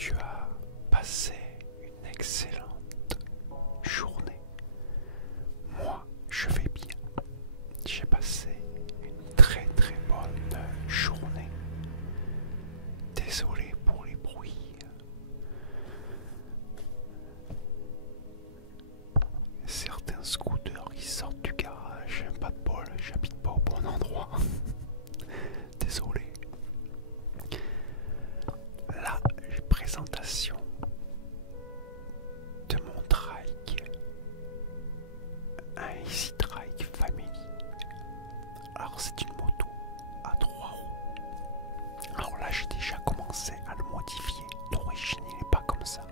tu as passé une excellente journée. Moi, je vais bien. J'ai passé une très très bonne journée. Désolé pour les bruits. Certains scooters qui sortent du garage, pas de bol, j'habite pas au bon endroit. Désolé. La présentation de mon trike, un Easy Trike Family. Alors c'est une moto à 3 roues. Alors là j'ai déjà commencé à le modifier. D'origine il n'est pas comme ça.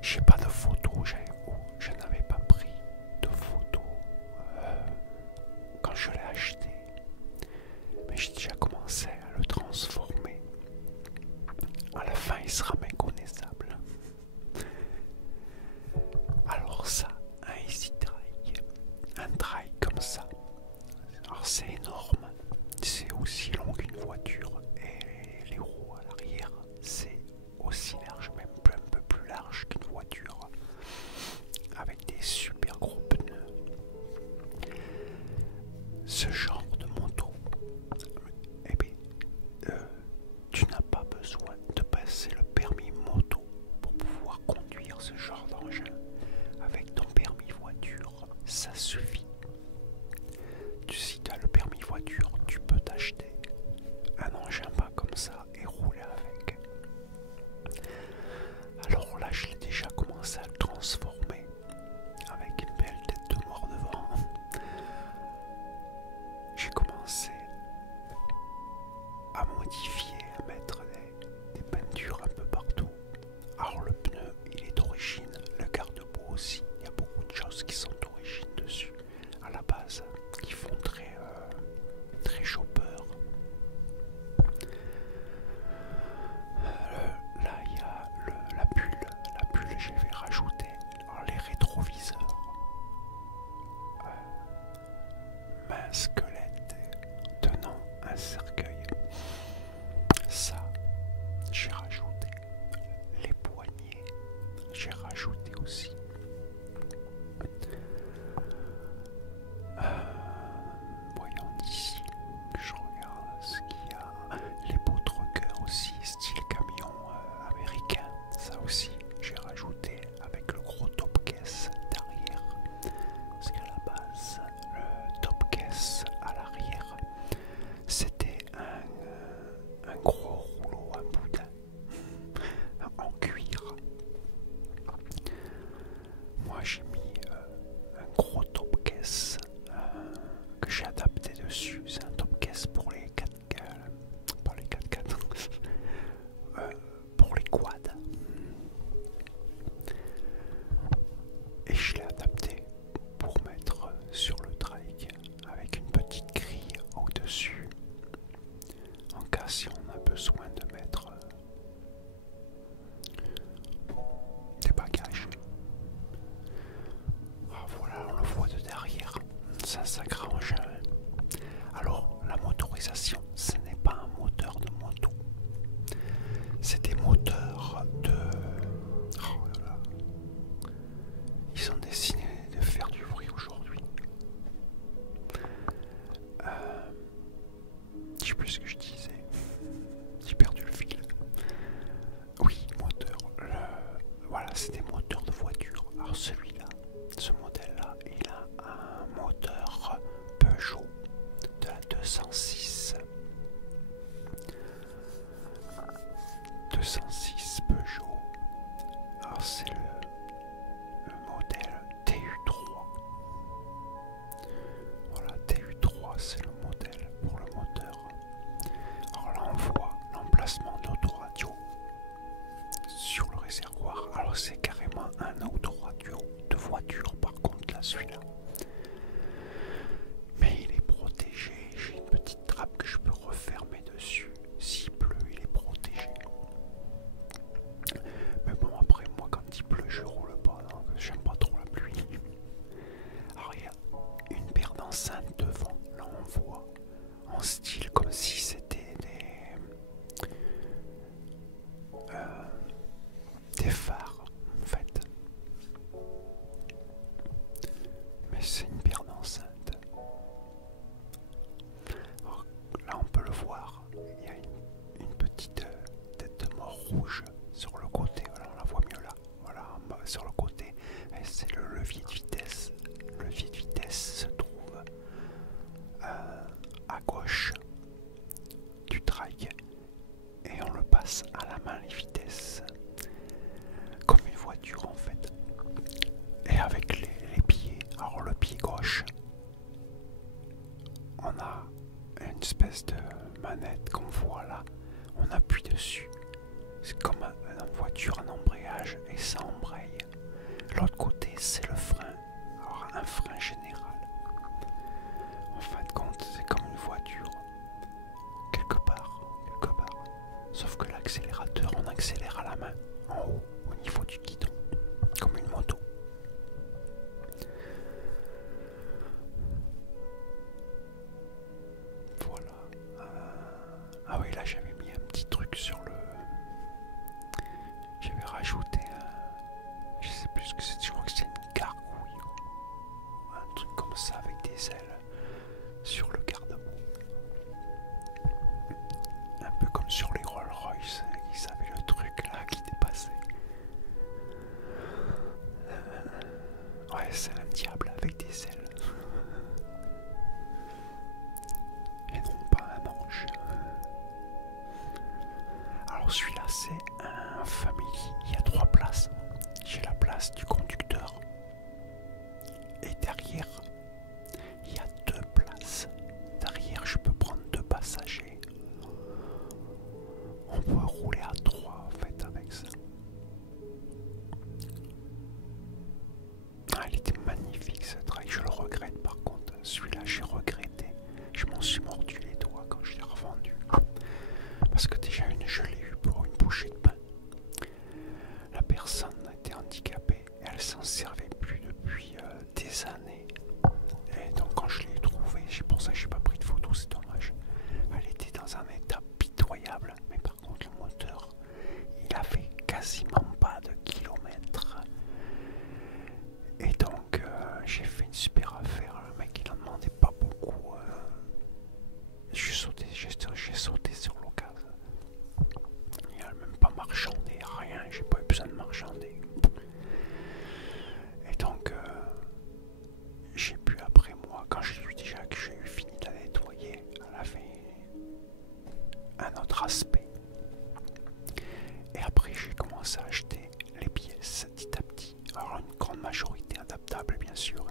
J'ai pas de photos, je n'avais pas pris de photos quand je l'ai acheté. Mais j'ai déjà commencé à le transformer. À la fin il sera méconnaissable. Alors ça, un Easy Trike, un trike comme ça, alors c'est énorme, c'est aussi long qu'une voiture et les roues à l'arrière c'est aussi large, même un peu plus large qu'une voiture, avec des super gros pneus. Ce genre de moto, eh bien, tu n'as pas besoin de passer le permis moto pour pouvoir conduire ce genre d'engin. Avec ton permis voiture, ça suffit. Si tu as le permis voiture, tu peux t'acheter un engin pas comme ça et rouler avec. Alors là, je l'ai déjà commencé à le transformer avec une belle tête de mort devant. J'ai commencé à modifier, à mettre des peintures un peu partout. Alors le pneu, il est d'origine, le garde-boue aussi. Il y a beaucoup de choses qui sont d'origine dessus, à la base, qui font très chopper. Là, il y a la bulle. La bulle, je vais rajouter les rétroviseurs. Main squelette tenant un cercueil. Ça, j'ai rajouté. Les poignées, j'ai rajouté aussi. Voyons d'ici que je regarde ce qu'il y a. Les pots-troqueurs aussi, style camion américain. Ça aussi, j'ai rajouté avec le gros top caisse derrière. Parce qu'à la base, le top caisse à l'arrière, c'était un gros rouleau, un boudin en cuir. Moi j'ai mis un gros top caisse que j'ai adapté dessus. C'est un top caisse pour les 4x4, pas les 4x4, pour les quads. Et je l'ai adapté pour mettre sur le trike avec une petite grille au-dessus. En cas si on a besoin de mettre des bagages. Ah, voilà, on le voit de derrière. C'est un sacré engin. Alors, la motorisation, ce n'est pas un moteur de moto. C'est des moteurs de... Oh là là. Ils sont destinés de faire du bruit aujourd'hui. Je sais plus ce que je disais. J'ai perdu le fil. Oui, moteur. Voilà, c'est des moteurs de voiture. Alors celui-là, ce modèle-là, il a un moteur Peugeot de la 206. 206 Peugeot. Alors c'est le modèle TU3. Voilà, TU3 c'est le modèle pour le moteur. Alors là on voit l'emplacement de l'autoradio sur le réservoir. Alors c'est carrément un autoradio de voiture par contre là celui-là. Mais il est protégé, j'ai une petite trappe que je peux refermer dessus. S'il pleut, il est protégé. Mais bon après moi quand il pleut je roule pas, donc j'aime pas trop la pluie. Alors il y a une paire d'enceintes devant, là on voit en style comme si c'était des rouge sur le côté, voilà, on la voit mieux là, voilà, sur le côté, c'est le levier de vitesse. Le levier de vitesse se trouve à gauche du trike et on le passe à la main les vitesses, comme une voiture en fait. Et avec les pieds, alors le pied gauche, on a une espèce de manette qu'on voit là, on appuie dessus. C'est comme une voiture en embrayage et ça embraye. L'autre côté, c'est le frein. Alors, un frein général. En fin de compte, c'est comme une voiture. Quelque part. Sauf que l'accélérateur, on accélère à la main, en haut, au niveau du guidon. Comme une moto. Voilà. Ah oui, là, j'avais mis un petit truc sur le... J'avais rajouté un... Je sais plus ce que c'est, je crois que c'est une gargouille ou un truc comme ça avec des ailes sur le garde-boue. Un peu comme sur les Rolls-Royce, ils avaient le truc là qui dépassait. Ouais, c'est un diable avec des ailes. Et non pas un ange. Alors celui-là c'est un family, il y a 3 places. J'ai la place du conducteur et derrière il y a 2 places. Derrière je peux prendre 2 passagers. On peut rouler à 3 en fait avec ça. Ah, il était magnifique ce trail, je le regrette par contre. Celui-là j'ai regretté. Je m'en suis mordu les doigts quand je l'ai revendu. Parce que déjà je l'ai eu pour une bouchée de pain. La personne était handicapée et elle s'en servait plus depuis des années. Et donc quand je l'ai trouvée, c'est pour ça que j'ai pas pris de photo, c'est dommage. Elle était dans un état pitoyable, mais par contre le moteur, il a fait quasiment pas de kilomètres. Et donc j'ai fait une super affaire, le mec il en demandait pas beaucoup. J'ai sauté sur l'occasion. Il a même pas marchandé, rien, j'ai pas eu besoin de marchander. Et donc j'ai pu après moi, quand j'ai vu déjà que j'ai eu fini de la nettoyer, elle avait un autre aspect. Et après j'ai commencé à acheter les pièces petit à petit. Alors une grande majorité adaptable bien sûr.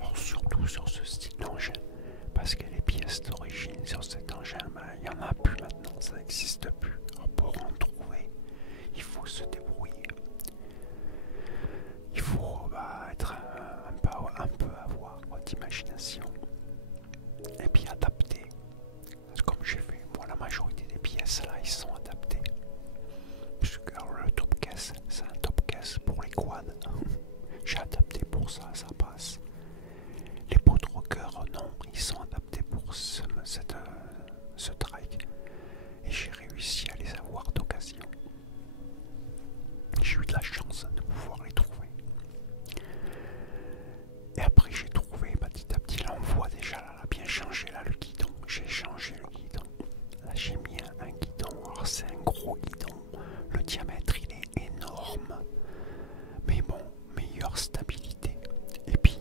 Alors surtout sur ce style d'engin. Parce que les pièces d'origine sur cet engin, il n'y en a plus maintenant, ça n'existe plus. Alors pour en trouver, il faut se débrouiller. Il faut être un peu avoir d'imagination. Et puis adapter. Comme j'ai fait, moi la majorité des pièces là, ils sont adaptés. Parce que alors, le top case, c'est un top case pour les quads. J'ai adapté pour ça, ça passe. Les pots de rocker, non, ils sont adaptés pour ce trike. Et j'ai réussi à les avoir d'occasion. J'ai eu de la chance de pouvoir les trouver. Et après j'ai trouvé petit à petit, là on voit déjà, là, bien changé là le guidon. J'ai changé le guidon. Là j'ai mis un guidon, alors c'est un gros guidon. Le diamètre il est énorme. Mais bon, meilleure stabilité. Et puis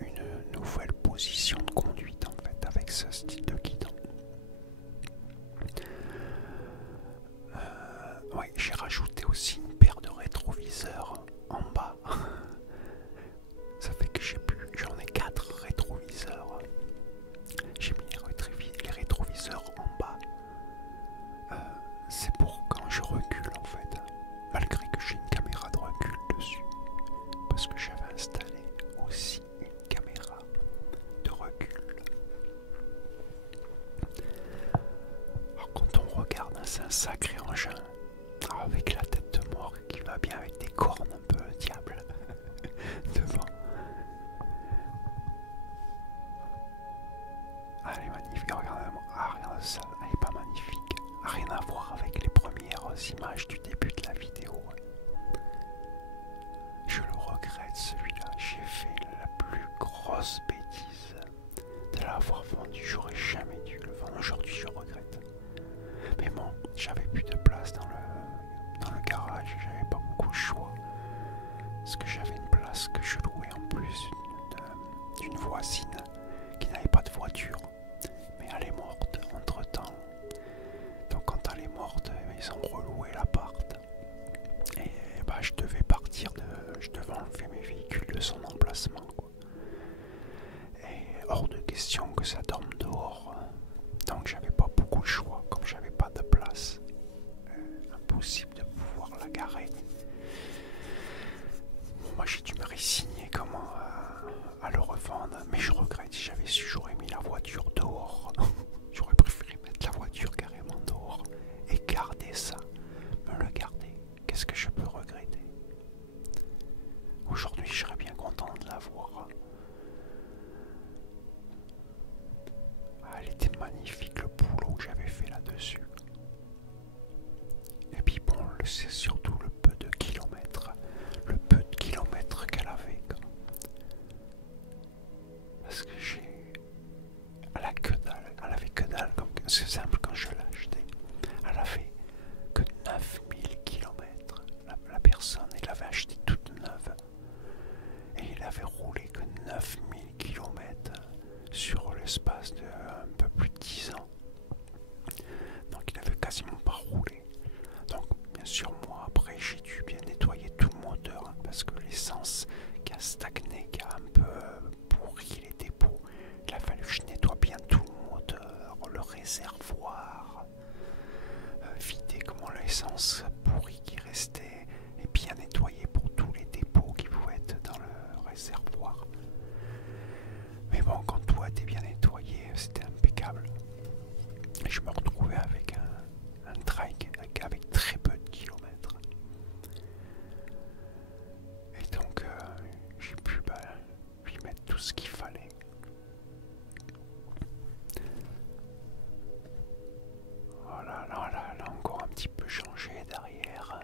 une nouvelle position de conduite en fait avec ce style de guidon. Ouais, j'ai rajouté aussi une paire de rétroviseurs en bas. Ça fait que j'en ai 4 rétroviseurs. J'ai mis les rétroviseurs en bas. C'est pour quand je recule en fait. Malgré que j'ai une caméra de recul dessus. Parce que j'avais installé aussi une caméra de recul. Alors quand on regarde, c'est un sacré engin. Avec la tête de mort qui va bien avec des cornes un peu diable devant. Elle est magnifique, regarde ça, elle est pas magnifique. Rien à voir avec les premières images du début de la vidéo. Je le regrette celui-là, j'ai fait la plus grosse bêtise de l'avoir vendu, j'aurais jamais dû le vendre, aujourd'hui je regrette. Mais bon, j'avais plus de place dans le ils ont reloué l'appart. Et bah, je devais partir je devais enlever mes véhicules de son emplacement, quoi. Et hors de question que ça dorme dehors. Donc j'avais pas beaucoup de choix, comme j'avais pas de place. Impossible de pouvoir la garer. Moi j'ai dû me résigner comment à le revendre, mais je regrette. Si j'avais su, j'aurais mis la voiture dehors. J'aurais préféré mettre la voiture carrément dehors et garder ça, me le garder. Qu'est-ce que je peux regretter? Aujourd'hui je serais bien content de l'avoir. Elle était magnifique, le boulot que j'avais fait là-dessus. Et puis bon, c'est surtout le peu de kilomètres qu'elle avait. Parce que elle a que dalle, elle avait que dalle, c'est simple quand je l'ai acheté. Elle avait que 9000 km. La personne, elle l'avait acheté toute neuve. Et il avait roulé que 9000 km sur l'espace de un peu plus de 10 ans. Donc il avait quasiment pas roulé. Donc bien sûr moi après j'ai dû bien nettoyer tout le moteur, hein, parce que l'essence qui a stagné, qui a un peu pourri les dépôts, il a fallu que je nettoie bien tout le moteur, le réservoir, vider comment l'essence pourrie qui restait et bien nettoyer pour tous les dépôts qui pouvaient être dans le réservoir. Mais bon, quand tout a été bien nettoyé, c'était impeccable. Et je me retrouvais avec un trike avec très peu de kilomètres. Et donc, j'ai pu lui mettre tout ce qu'il fallait. Voilà, là, elle a encore un petit peu changé derrière.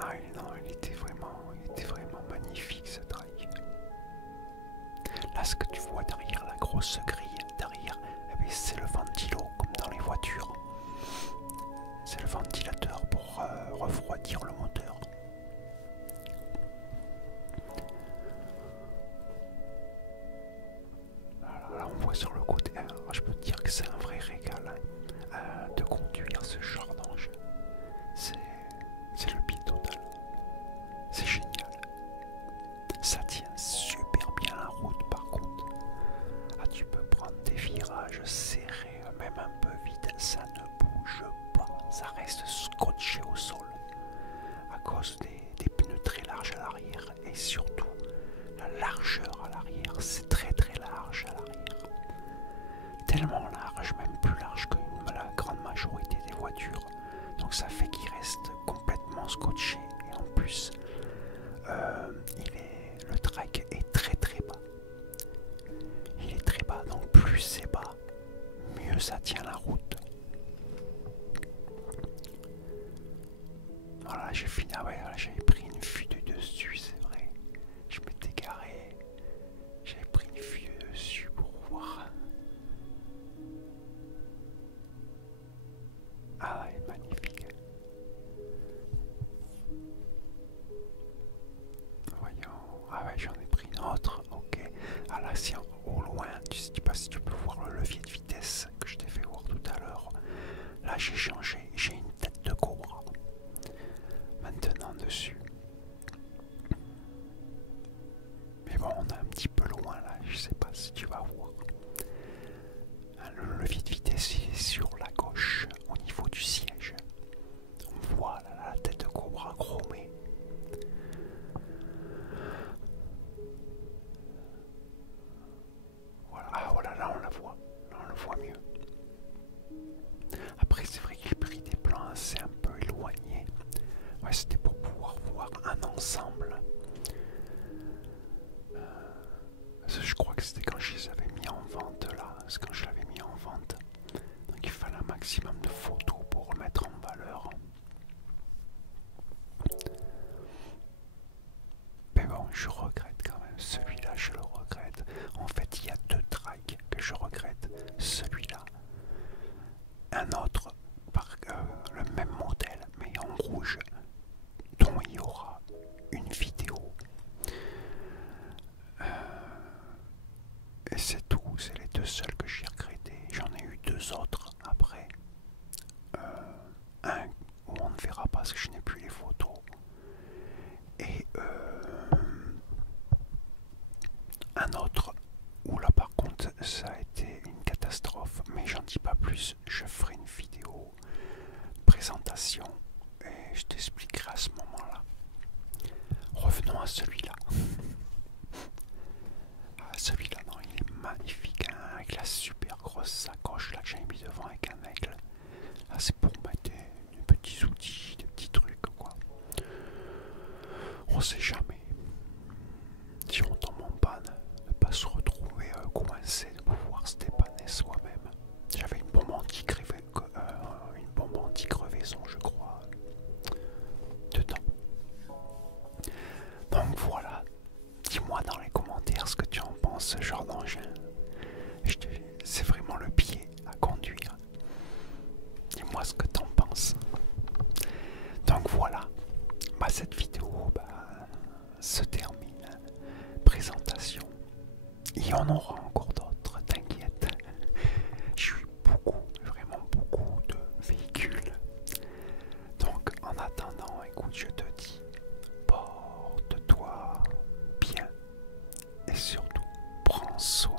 Ah non, il était vraiment magnifique ce trike. Là, ce que tu vois derrière la grosse grille, derrière, eh c'est le ventilo, comme dans les voitures. C'est le ventilateur pour refroidir le moteur. Là, on voit sur le côté, je peux te dire que c'est un vrai régal de conduire ce genre d'engin. C'est le pied total. C'est génial. Ça tient super bien la route par contre. Ah, tu peux prendre des virages serrés, même un peu vite, ça ne bouge pas. Ça reste scotché au sol. À cause des pneus très larges à l'arrière et surtout la largeur à l'arrière. C'est très large à l'arrière. Tellement large, même plus large que la grande majorité des voitures. Donc ça fait qu'il reste complètement scotché. Et en plus, le trike est très bas. Il est très bas, donc plus c'est bas, mieux ça tient la route. Voilà, j'ai fini. Ah ouais, j'avais pris une fuite dessus, c'est vrai. Je m'étais garé. J'avais pris une fuite dessus pour voir. Ah ouais, magnifique. Voyons. Ah ouais, j'en ai pris une autre. Ok. Ah là, si au loin, je sais pas si tu peux voir le levier de vitesse que je t'ai fait voir tout à l'heure. Là, j'ai changé. J'ai une tête de cobra maintenant dessus. Mais bon, on est un petit peu loin là. Je sais pas si tu vas voir. Le levier de vitesse il est sur la gauche, au niveau du siège. On voit là, la tête de cobra chromée. Voilà, ah voilà, là on la voit. Là on le voit mieux. Après c'est vrai qu'il a pris des plans assez un peu éloignés. Ouais, c'était pour pouvoir voir un ensemble. Je crois que c'était quand je les avais mis en vente là. C'est quand je l'avais mis en vente. Donc il fallait un maximum de photos pour remettre en valeur. Mais bon, je regrette quand même. Celui-là, je le regrette. En fait, il y a deux trikes que je regrette. Celui-là. Un autre, le même modèle, mais en rouge, dont il y aura une vidéo. Et c'est tout, c'est les deux seuls que j'ai regrettés. J'en ai eu deux autres parce que je n'ai plus les photos. Et un autre où là par contre ça a été une catastrophe, mais j'en dis pas plus, je ferai une vidéo présentation et je t'expliquerai à ce moment-là. Revenons à celui-là. Celui-là, non, il est magnifique, hein, avec la super grosse sacoche là que j'ai mis devant avec un aigle. Là, c'est pour mettre des petits outils, des petits trucs, quoi. On sait jamais. Si on tombe en panne, ne pas se retrouver coincé, de pouvoir se dépanner soi-même. J'avais une bombe anti-crevaison, je crois, dedans. Donc voilà. Dis-moi dans les commentaires ce que tu en penses, ce genre d'engin. C'est vraiment le pied à conduire. Dis-moi ce que tu en penses. Donc voilà, cette vidéo se termine. Présentation. Il y en aura encore d'autres, t'inquiète. J'ai eu beaucoup, vraiment beaucoup de véhicules. Donc en attendant, écoute, je te dis, porte-toi bien et surtout, prends soin